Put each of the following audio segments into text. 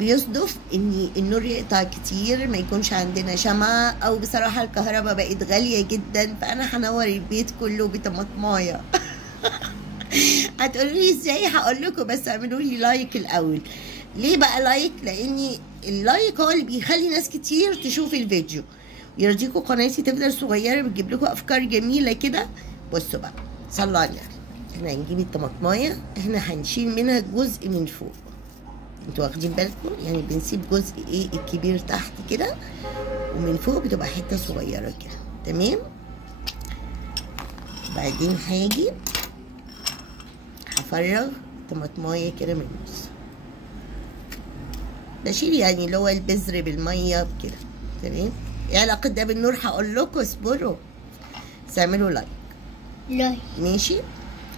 بيصدف ان النور يقطع كتير، ما يكونش عندنا شمعة، او بصراحة الكهرباء بقت غالية جدا، فانا هنور البيت كله بطماطمايه. هتقولوا لي ازاي؟ هقول لكم، بس اعملوا لي لايك الاول. ليه بقى لايك؟ لاني اللايك هو اللي بيخلي ناس كتير تشوف الفيديو، يرضيكم قناتي تفضل صغيره بتجيب لكم افكار جميله كده. بصوا بقى، صلوا على النبي. احنا هنجيب الطماطمايه، احنا هنشيل منها جزء من فوق، انتوا واخدين بالكم؟ يعني بنسيب جزء ايه الكبير تحت كده، ومن فوق بتبقى حته صغيره كده، تمام. بعدين هاجي هفرغ طماطمايه كده من النص، بشيل يعني اللي هو البذر بالميه كده، تمام. ايه علاقه ده بالنور؟ هقول لكم، اصبروا. بس اعملوا لايك. ماشي،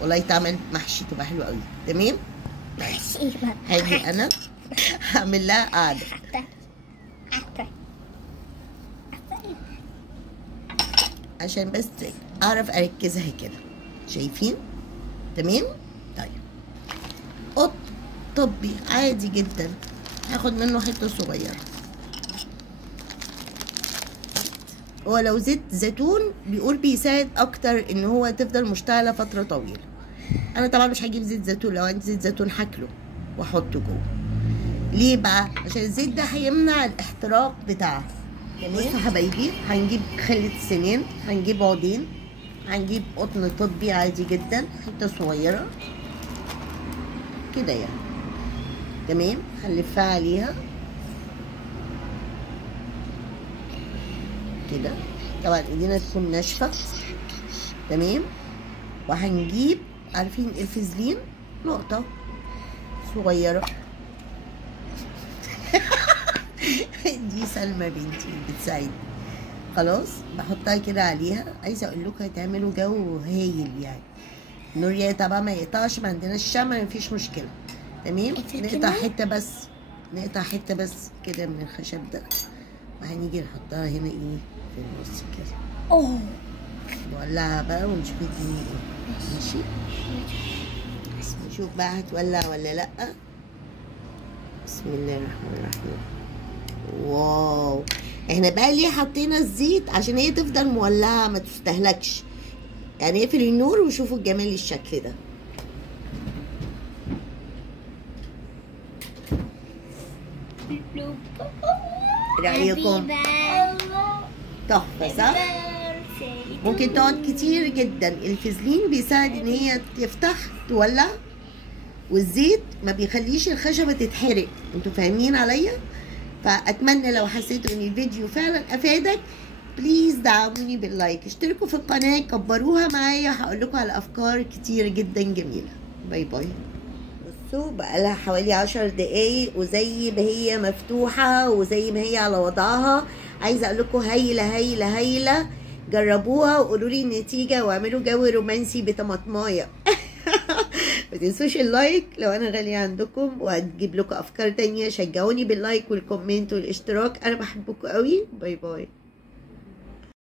والله تعمل محشي تبقى حلوه قوي، تمام. هاجي انا هعمل لها قاعده عشان بس اعرف اركزها كده، شايفين؟ تمام. طيب قط طبي عادي جدا، هاخد منه حته صغيره. هو لو زيت زيتون بيقول بيساعد اكتر ان هو تفضل مشتعله فتره طويله. انا طبعا مش هجيب زيت زيتون، لو عندي زيت زيتون هاكله واحطه جوه. ليه بقى؟ عشان الزيت ده هيمنع الاحتراق بتاعها. بصوا حبايبي، هنجيب خلة سنين، هنجيب عودين، هنجيب قطن طبي عادي جدا حته صغيره كده يعني، تمام. هنلفها عليها كده، طبعا ايدينا تكون ناشفه، تمام. وهنجيب، عارفين الفازلين، نقطه صغيره. دي سلمى بنتي بتساعدني. خلاص بحطها كده عليها. عايزه اقول لكم هتعملوا جو هايل يعني. النور طبعا ما يقطعش، ما عندناش شمع، مفيش مشكله، تمام. نقطع حته بس، نقطع حته بس كده من الخشب ده، وهنيجي نحطها هنا ايه في النص كده. نولعها بقى ونشوف الدنيا ايه. ماشي، نشوف بقى هتولع ولا لا. بسم الله الرحمن الرحيم. واو، احنا بقى ليه حطينا الزيت؟ عشان هي تفضل مولعه ما تستهلكش يعني. اقفل النور وشوفوا الجمال الشكل ده. رأيكم؟ تحفه صح؟ ممكن تقعد كتير جدا. الفازلين بيساعد ان هي تفتح تولع، والزيت ما بيخليش الخشبه تتحرق. انتوا فاهمين عليا؟ فاتمنى لو حسيتوا ان الفيديو فعلا افادك، بليز دعموني باللايك، اشتركوا في القناه، كبروها معايا، هقول لكم على افكار كتير جدا جميله. باي باي. بصوا بقى لها حوالي 10 دقايق وزي ما هي مفتوحه وزي ما هي على وضعها. عايزه اقول لكم هايله هايله هايله. جربوها وقولوا لي النتيجه، واعملوا جو رومانسي بطماطمايه. ما تنسوش اللايك لو انا غاليه عندكم، وهتجيب لكم افكار تانية. شجعوني باللايك والكومنت والاشتراك، انا بحبكم قوي. باي باي.